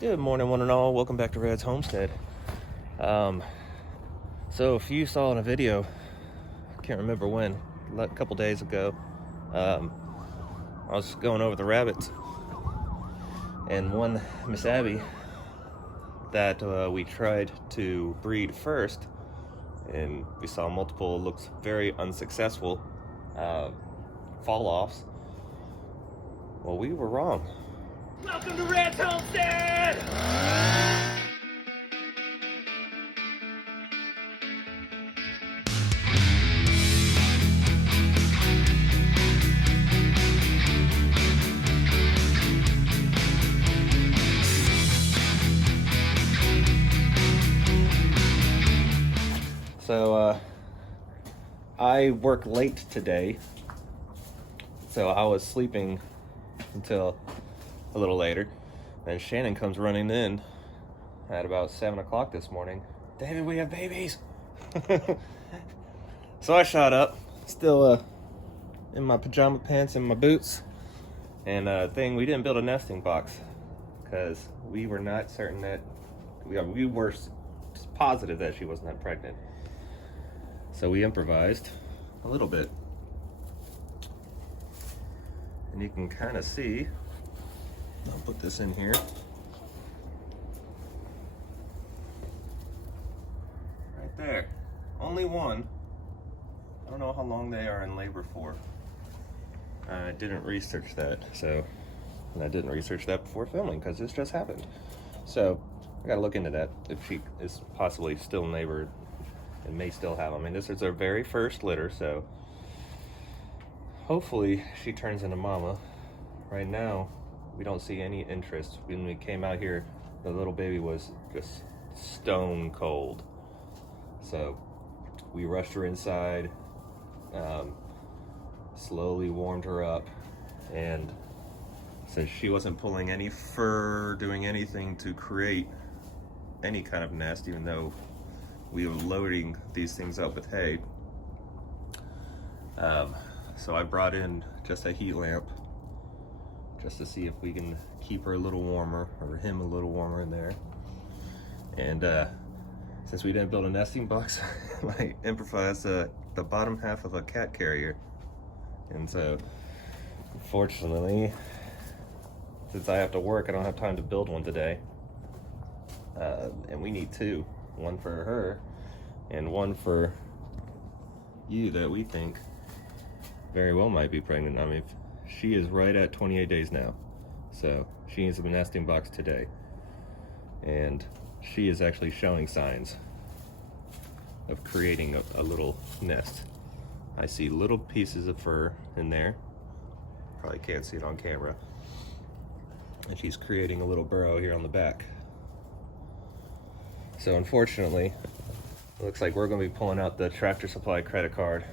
Good morning, one and all. Welcome back to Red's Homestead. So if you saw in a video, I can't remember when, a couple days ago, I was going over the rabbits, and one Miss Abby that we tried to breed first, and we saw multiple, looks very unsuccessful, fall-offs. Well, we were wrong. Welcome to Red's Homestead! So, I work late today, so I was sleeping until a little later, and Shannon comes running in at about 7 o'clock this morning. David, we have babies! So I shot up, still in my pajama pants and my boots, and we didn't build a nesting box, because we were not certain that, we were positive that she was not pregnant. So we improvised a little bit. And you can kind of see, I'll put this in here. Right there. Only one. I don't know how long they are in labor for. I didn't research that, and I didn't research that before filming because this just happened. So I gotta look into that, if she is possibly still in labor and may still have them. I mean, this is her very first litter, so hopefully she turns into mama. Right now, we don't see any interest. When we came out here, the little baby was just stone cold. So we rushed her inside, slowly warmed her up, and since she wasn't pulling any fur, doing anything to create any kind of nest, even though we were loading these things up with hay, so I brought in just a heat lamp just to see if we can keep her a little warmer, or him a little warmer in there. And since we didn't build a nesting box, I improvised the bottom half of a cat carrier. And so, unfortunately, since I have to work, I don't have time to build one today. And we need two. One for her, and one for you that we think very well might be pregnant. I mean, she is right at 28 days now, so she needs a nesting box today, and she is actually showing signs of creating a little nest. I see little pieces of fur in there, probably can't see it on camera, and she's creating a little burrow here on the back. So unfortunately, it looks like we're going to be pulling out the Tractor Supply credit card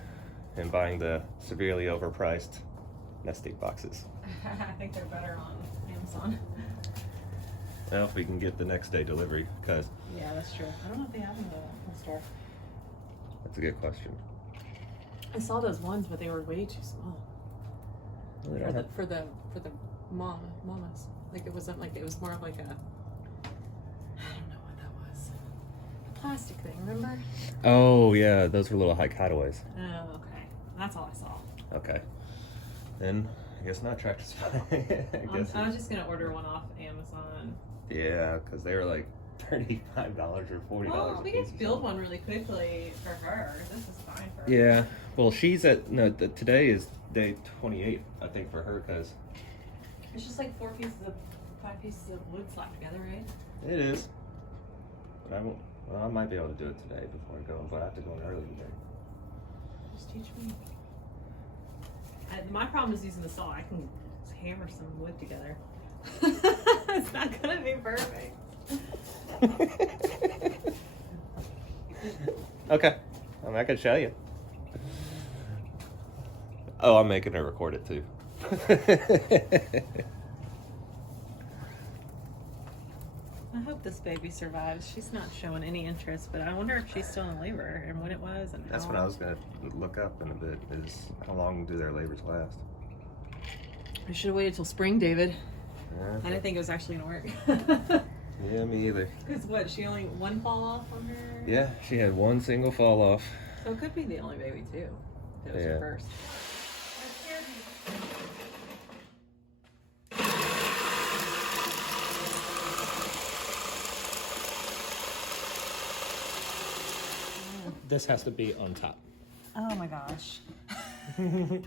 and buying the severely overpriced nesting boxes. I think they're better on Amazon. Well, if we can get the next day delivery, because Yeah, that's true. I don't know if they have them in the store. that's a good question. I saw those ones, but they were way too small They don't have- for the mamas. Like it wasn't like, it was more of like a, I don't know what that was. A plastic thing, remember? Oh yeah, those were little high cutaways. Oh, okay. That's all I saw. Okay, then I guess not Tractor Supply. I was just gonna order one off Amazon. Yeah, because they were like $35 or $40. Well, we a piece can or build something. one really quickly for her. This is fine for her. Yeah, well, she's at today is day 28, I think, for her, because It's just like 5 pieces of wood slapped together, right? it is. But I won't. Well, I might be able to do it today before I go, but I have to go in early today. Just teach me. My problem is using the saw. I can hammer some wood together. It's not gonna be perfect. Okay, I can show you. Oh, I'm making her record it too. I hope this baby survives. She's not showing any interest, but I wonder if she's still in labor and when it was and That's how what I long. was gonna look up in a bit, is how long do their labors last? I should have waited till spring, David. Yeah. I didn't think it was actually gonna work. Yeah, me either. Because what, she only one fall off on her? Yeah, she had one single fall off. So it could be the only baby too. That was Yeah. her first. This has to be on top. Oh my gosh. You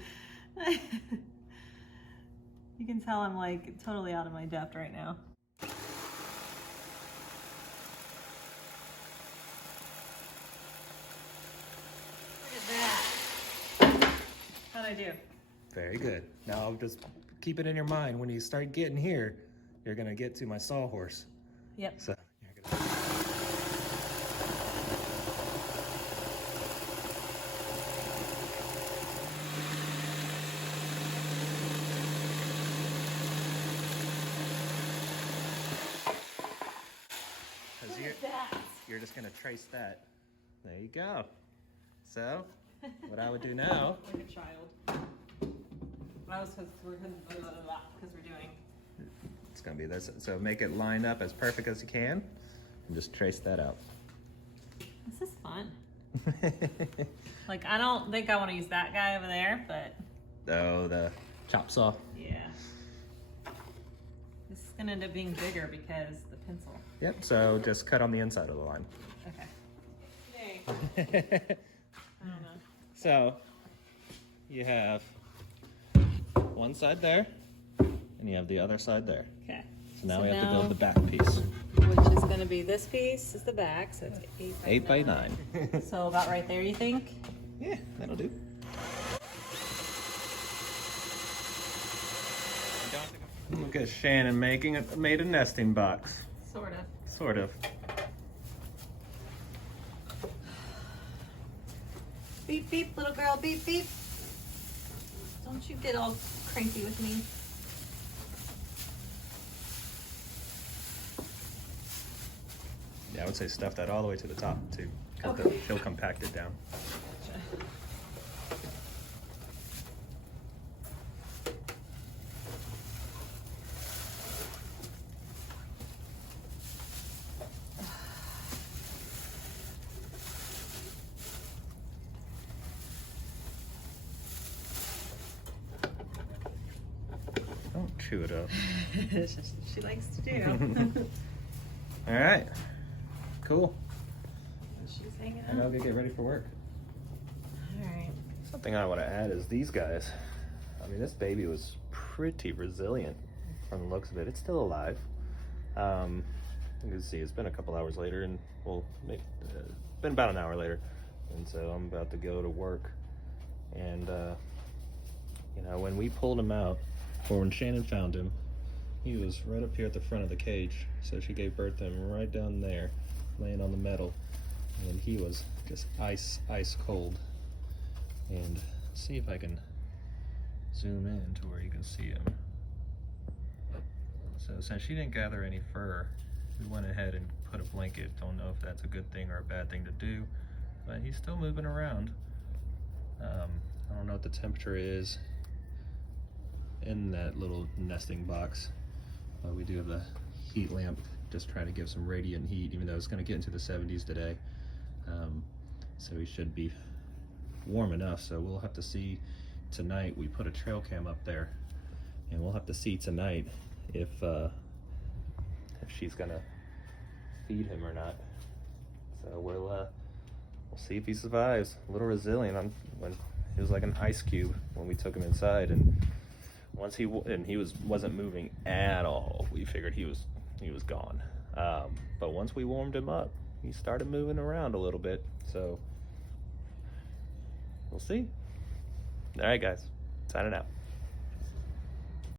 can tell I'm like totally out of my depth right now. Look at that. How'd I do? Very good. Now just keep it in your mind. When you start getting here, you're gonna get to my sawhorse. Yep. So you're gonna... You're just gonna trace that. There you go. So, what I would do now, Like a child. I was because we're doing. it's gonna be this. So make it line up as perfect as you can, and just trace that out. This is fun. Like I don't think I want to use that guy over there, but Oh, the chop saw. yeah. This is gonna end up being bigger because the pencil. Yep. So just cut on the inside of the line. Okay. Yay. I don't know. So you have one side there, and you have the other side there. Okay. So now So we have to now- build the back piece. Which is going to be this piece is the back, so it's 8 by 9. So about right there, you think? Yeah, that'll do. Look at Shannon made a nesting box. Sort of. Sort of. Beep beep, little girl, beep beep. Don't you get all cranky with me. Yeah, I would say stuff that all the way to the top too. Okay. She'll compact it down. Don't chew it up. She likes to do. All right. Cool. She's hanging And I'll out. go get ready for work. All right. Something I want to add is these guys. I mean, this baby was pretty resilient from the looks of it. It's still alive. You can see it's been a couple hours later, and well, maybe, been about an hour later, and so I'm about to go to work. And you know, when we pulled him out, or when Shannon found him, he was right up here at the front of the cage. So she gave birth to him right down there, laying on the metal, and he was just ice cold. And see if I can zoom in to where you can see him. So since she didn't gather any fur, we went ahead and put a blanket. Don't know if that's a good thing or a bad thing to do, but he's still moving around. I don't know what the temperature is in that little nesting box, but we do have the heat lamp, just trying to give some radiant heat, even though it's going to get into the 70s today. So he should be warm enough. So we'll have to see tonight. We put a trail cam up there, and we'll have to see tonight if she's gonna feed him or not. So we'll see if he survives. A little resilient. When he was like an ice cube when we took him inside, and once he wasn't moving at all. We figured he was gone. But once we warmed him up, he started moving around a little bit. So we'll see. All right, guys, signing out.